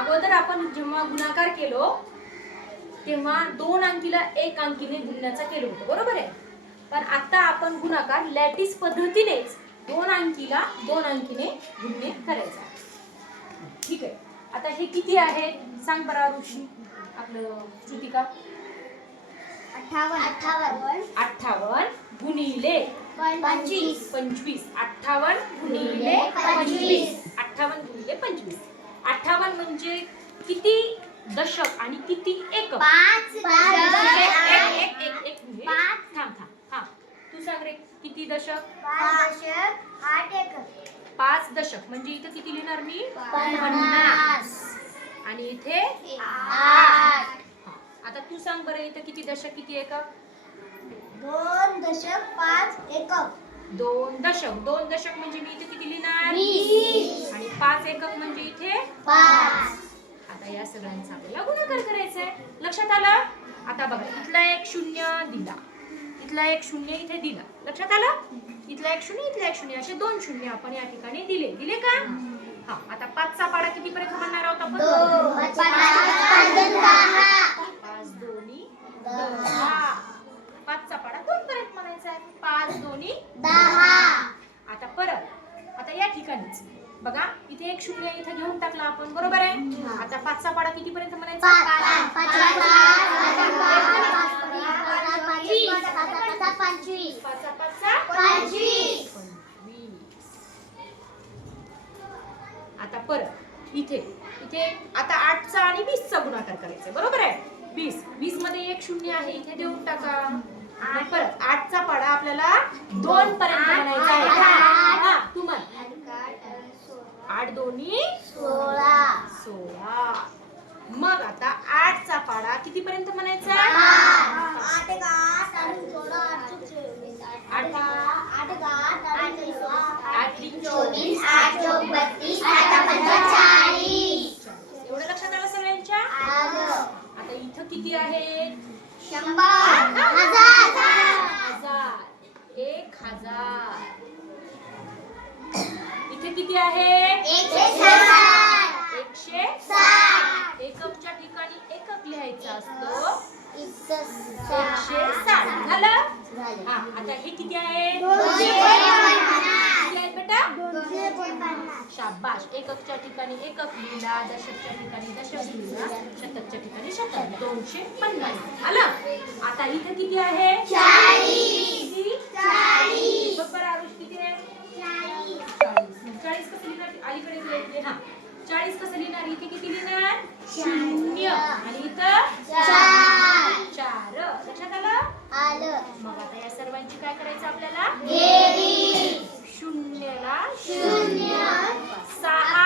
अगोदर आपण जेव्हा गुणाकार केलो तेव्हा दोन अंकीला एक अंकीने गुणण्याचा केलो होतो. बरोबर आहे? पण आता आपण गुणाकार लॅटिस पद्धतीनेच दोन अंकीला दोन अंकीने गुणणे करायचा. ठीक आहे? आता हे किती आहे? सांग बरा ऋषी आपलं श्रुतिका. अठ्ठावन्न. अठ्ठावन्न. अठ्ठावन्न गुणिले पंचवीस. पंचवीस. अठ्ठावन्न गुणिले पंचवीस. अठ्ठावन्न गुणिले पंचवीस. अठ्ठावन्न म्हणजे किती दशक आणि किती एकक? पाच एक पाच. थांब थांब. हा. तू सांग रे किती दशक? पाच दशक म्हणजे इथं किती लिहिणार मी? पन्नास. आणि इथे. आता तू सांग बरं इथं किती दशक किती एकक? दोन दशक पाच एकक. दोन दशक. दोन दशक म्हणजे मी इथे किती लिहिणार? एकक म्हणजे इथे? पाच. आता या सगळ्यांचा आपल्याला गुणाकार करायचा आहे लक्षात आलं? आता बघा इथला एक शून्य दिला. इथला एक शून्य इथे दिला. लक्षात आलं? इथला एक शून्य इथला एक शून्य असे दोन शून्य आपण या ठिकाणी दिले. दिले का? हा आता पाचचा पाडा किती पर्यंत म्हणणार आहोत आपण दोन पाच दहा पाच दोन्ही दहा पाचचा पाडा दोन पर्यंत म्हणायचा आहे पाच दोन्ही दहा आता परत ठिकाणीच बघा इथे एक शून्य इथे घेऊन टाकला आपण बरोबर आहे आता पाचचा पाडा किती पर्यंत म्हणायचा आता परत इथे इथे आता आठचा आणि वीसचा गुणाकार करायचा बरोबर आहे वीस वीसमध्ये एक शून्य आहे इथे देऊन टाका आणि परत आठचा पाडा आपल्याला दोन पर्यंत म्हणायचा आहे. हा, आठ दोन्ही? सोळा. सोळा. मग आता आठचा पाडा किती पर्यंत म्हणायचा एवढं लक्षात आलं सगळ्यांच्या? आता इथं किती आहेत शंभर. हजार. एक हजार. किती आहे? एकशे साठ. एककच्या ठिकाणी एकक लिहायचा असतो. एकशे साठ. झालं. हा आता हे किती आहे? शाबाश एककच्या ठिकाणी एकक लिहिला दशकच्या ठिकाणी दशक लिहिला शतकच्या ठिकाणी शतक. दोनशे पन्नास. आलं आता इथे किती आहे? चाळीस कसं लिहिणार? इथे किती लिहिणार? शून्य. आणि इथं चार. लक्षात आलं? आलं. मग आता या सर्वांची काय करायचं आपल्याला? शून्यला शून्य. सहा.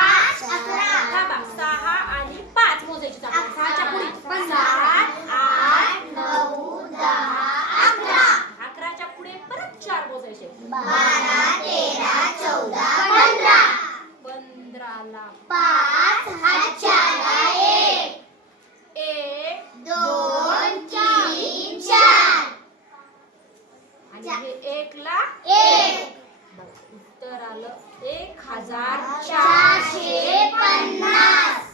अकरा. थांबा सहा आणि पाच मोजायची सहाच्या पुढे. सात आठ नऊ दहा अकरा. अकराच्या पुढे परत चार मोजायचे बारा. एक ला एक. बघा, उत्तर आलं एक हजार चारशे पन्नास.